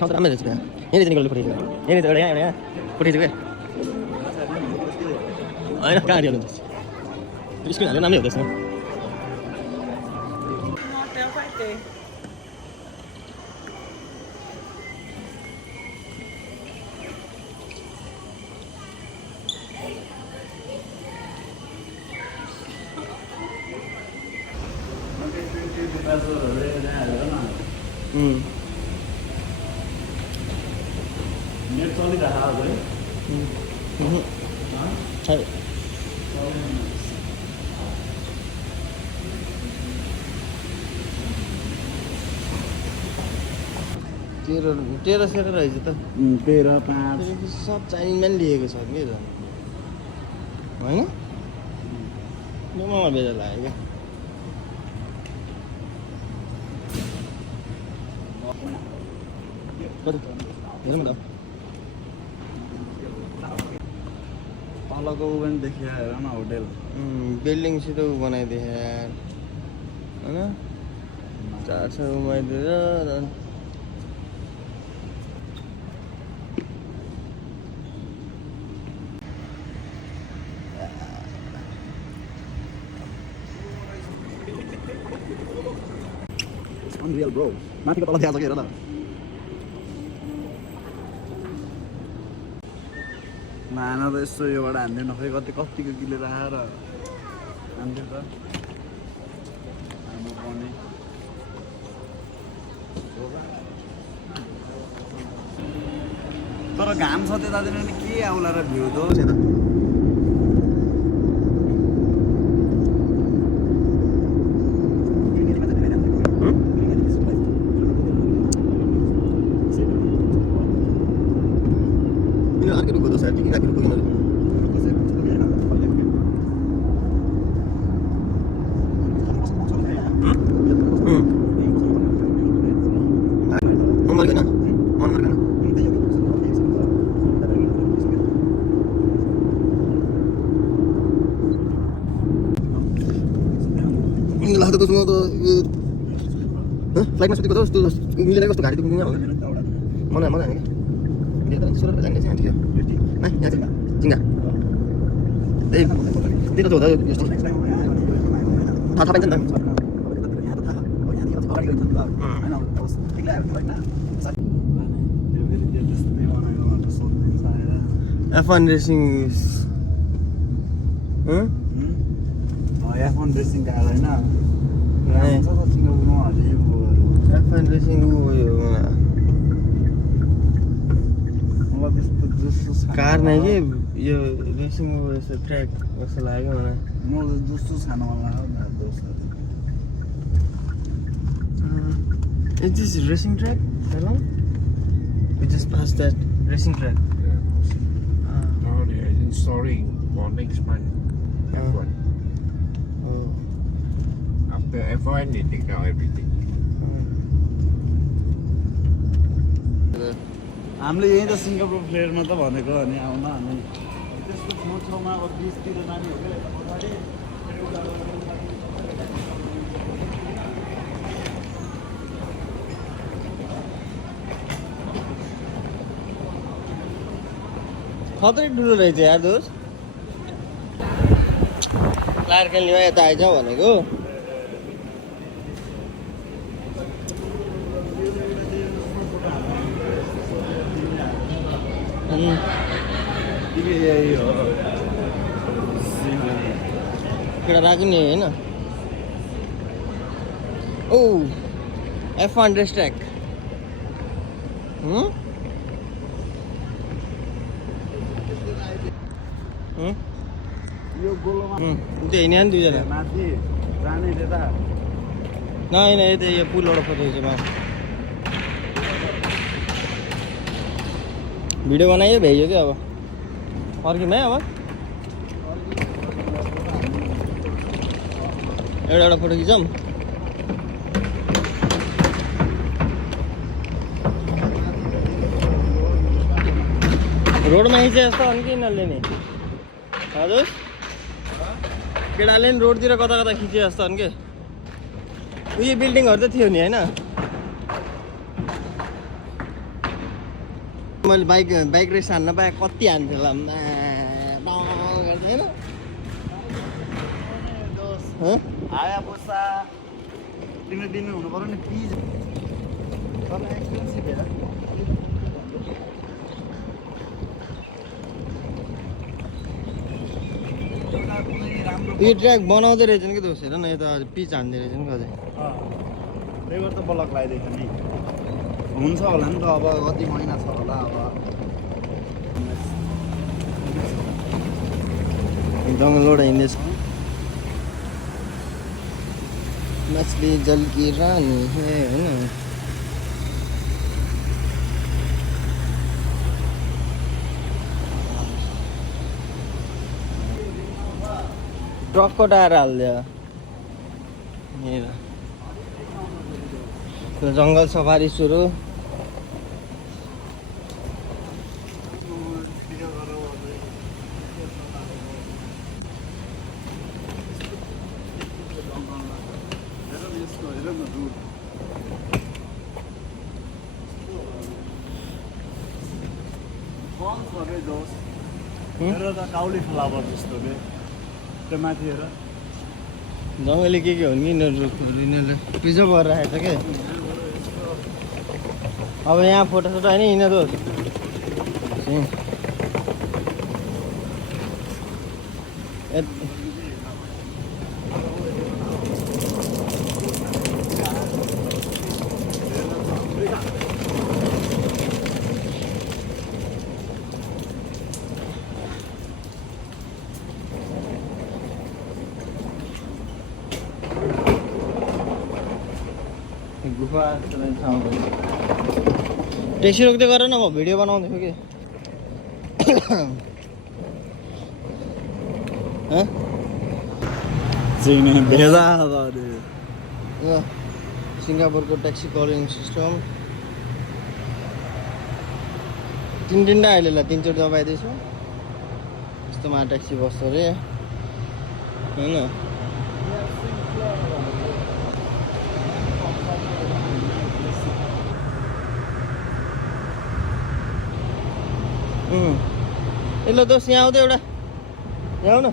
ठाउँ त राम्रै रहेछ त्यहाँ यहाँनिर चाहिँ निकाल्नु पठाइदियो यहाँनिर एउटा यहाँ पठाइदियो क्या होइन कहाँ हाल्नु स्क्रिन हाल्यो नामै हुँदैछ नेट चलिरहेको है तेह्र सेह्र रहेछ त 13-5 सब चाइनिजमा पनि लिएको छ कि झन् होइन ममा बेजा लाग्यो क्या कति हेरौँ न तलको ऊ पनि देखिया हेर न होटेल बिल्डिङसित ऊ बनाइदिए यार होइन 400 उमाइदिएर Unreal bro. माथिको तल देखा छ हेर न माना त यसो योबाट हान्दैन खै कतिको गिलेर आएर हान्थ्यो त हाम्रो पाउने तर घाम छ त्यतातिर नि के आउला र भ्यू त Semua tuh, flight masuk itu terus nilai kos tuh gak itu punya mana ini? Dia tadi sudah berjalan ke sini dia. Nah, ya sih, tinggal. Dia tuh tahu just. Apa yang tentang? F1 racing is, F1 racing kayak lain lah. F1 racing uyo car नहीं कि यो racing जस्तो track जस्तो लाग्यो मलाई म जस्तो छान मन लाग्यो दोस्त Is this racing track? Hello? We just passed that racing track. No, they're installing for next month. F1. After F1, they take down everything. हामीले यही त सिङ्गापुर फ्लेयरमा त भनेको अनि आउन हामी त्यसको छेउछाउमा अब बिचतिर नानी हो क्या पछाडि खतरै ठुलो रहेछ यार दोस्त क्लार्कनलीमा यता आइज भनेको केटा राख्ने होइन Oh, F1 race track. यो गोलोमा त्यही नि दुईजना माथि जाने त्यता नहीं नहीं तो ये पुलबाट फोटो खिचेमा भिडियो बनाइयो भेज्यो क्या अब फर्किम है अब एउटा फोटो खिचौँ रोडमा खिचे जस्तो अनि किन नलिने हजुर केटाले नि रोडतिर कता कता खिचे जस्तो अनि के उयो बिल्डिङहरू त थियो नि होइन मैले बाइक रेस हान्न पाएँ कति हान्थ्यो होला होइन आया पैसा तिमीले दिनु हुनु पर्यो नि प्लिज तर एक्सपेन्सिभ हेर यो ट्र्याक बनाउँदै रहेछ नि कि दोस्त हेर न यो त पिच हान्दै रहेछ नि कतै त्यही भएर त ब्लक लगाइदिएको नि हुन्छ होला नि त अब कति महिना छ होला अब एकदम लोड हिँड्दैछ मछली जल की रानी है होइन ट्रकको टायर हालिदियो जङ्गल सफारी सुरु काउली फ्लावर जस्तो के त्यो माथि हेर जङ्गली के हो नि यिनीहरूले प्रिजर्भ गरेर राखेको छ क्या अब यहाँ फोटो सोटो होइन यिनीहरू गुफा ट्याक्सी रोक्दै गर न म भिडियो बनाउँदैछु कि सिङ्गापुरको ट्याक्सी कलिङ सिस्टम तिनवटा अहिले ल तिनचोटि दबाइदिएछु यस्तोमा ट्याक्सी बस्छ अरे होइन ल दोस्त यहाँ आउँदै एउटा यहाँ आउन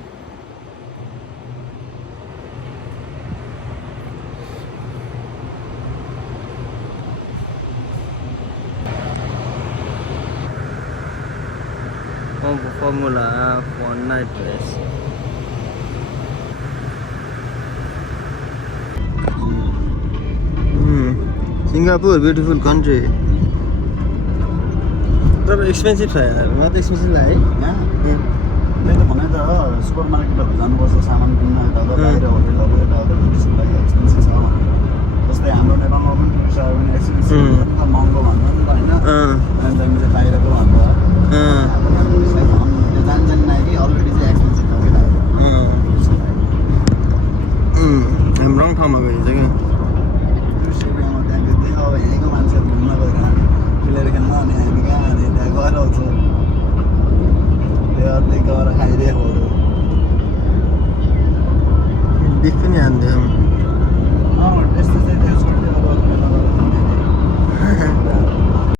Formula F1 night race Singapore beautiful country तर एक्सपेन्सिभ छ यार म त एक्सपेन्सिभ लाग्यो है त्यही त भने त सुपर मार्केटहरू जानुपर्छ सामान किन्न यताउता बाहिर होटेलहरू यताउता टुरिस्टको लागि एक्सपेन्सिभ छ जस्तै हाम्रो नेपालमा पनि टुरिस्टहरू पनि एक्सपेन्सिभ महँगो भन्छ नि त होइन अनि हामी चाहिँ बाहिरको भन्छ त्यो जान्छन् नै कि अलरेडी चाहिँ एक्सपेन्सिभ छ कि हाम्रो रङ ठाउँमा गइन्छ क्या टुरिस्ट एरियामा त्यहाँ त्यही अब यहीँको मान्छेहरू घुम्न गएर प्लेयर खेल्न अनि हामी कहाँ अनि त्यहाँ गएर आउँछ त्यो अर्दै गएर खाइदिएको बिफ पनि हान्थ्यो